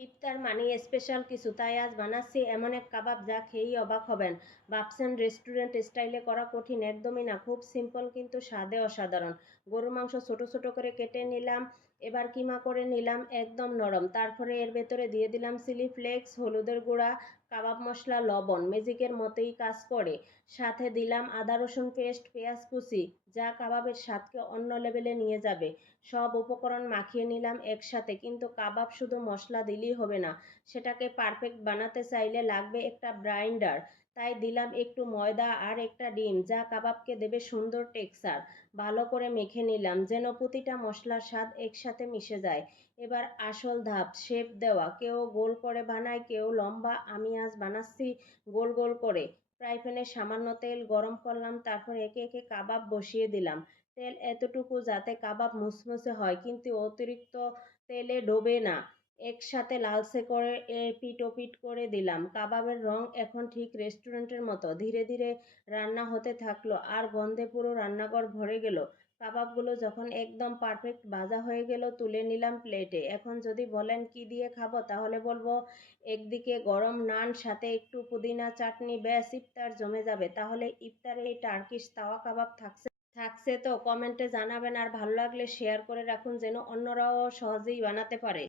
ইফতার মানে স্পেশাল কিছু, তাই আজ বানাচ্ছি এমন এক কাবাব যা খেয়েই অবাক হবেন। ভাবছেন রেস্টুরেন্ট স্টাইলে করা কঠিন? একদমই না, খুব সিম্পল কিন্তু স্বাদে অসাধারণ। গরুর মাংস ছোট ছোট করে কেটে নিলাম, এবার কিমা করে নিলাম একদম নরম। তারপরে এর ভেতরে দিয়ে দিলাম চিলি ফ্লেক্স, হলুদের গুঁড়া, কাবাব মশলা, লবণ, ম্যাজিকের মতোই কাজ করে। সাথে দিলাম আদা রসুন পেস্ট, পেঁয়াজ কুচি, যা কাবাবের স্বাদকে অন্য লেভেলে নিয়ে যাবে। সব উপকরণ মাখিয়ে নিলাম একসাথে, কিন্তু কাবাব শুধু মশলা দিলেই হবে না, সেটাকে পারফেক্ট বানাতে চাইলে লাগবে একটা ব্রাইন্ডার। তাই দিলাম একটু ময়দা আর একটা ডিম, যা কাবাবকে দেবে সুন্দর টেক্সচার। ভালো করে মেখে নিলাম যেন প্রতিটা মশলার স্বাদ একসাথে মিশে যায়। এবার আসল ধাপ, শেপ দেওয়া। কেউ গোল করে বানায়, কেউ লম্বা, আমি আজ বানাচ্ছি গোল গোল করে। ফ্রাই প্যানে সামান্য তেল গরম করলাম, তারপর একে একে কাবাব বসিয়ে দিলাম। তেল এতটুকু যাতে কাবাব মুসমুসে হয় কিন্তু অতিরিক্ত তেলে ডোবে না। একসাথে লালচে করে পিট ও পিট করে দিলাম। কাবাবের রং এখন ঠিক রেস্টুরেন্টের মতো। ধীরে ধীরে রান্না হতে থাকলো আর গন্ধে পুরো রান্নাঘর ভরে গেল। কাবাবগুলো যখন একদম পারফেক্ট ভাজা হয়ে গেল, তুলে নিলাম প্লেটে। এখন যদি বলেন কি দিয়ে খাবো, তাহলে বলবো একদিকে গরম নান, সাথে একটু পুদিনা চাটনি, ব্যাস ইফতার জমে যাবে। তাহলে ইফতারে এই টার্কিশ তাওয়া কাবাব থাকছে তো কমেন্টে জানাবেন, আর ভালো লাগলে শেয়ার করে রাখুন যেন অন্যরাও সহজেই বানাতে পারে।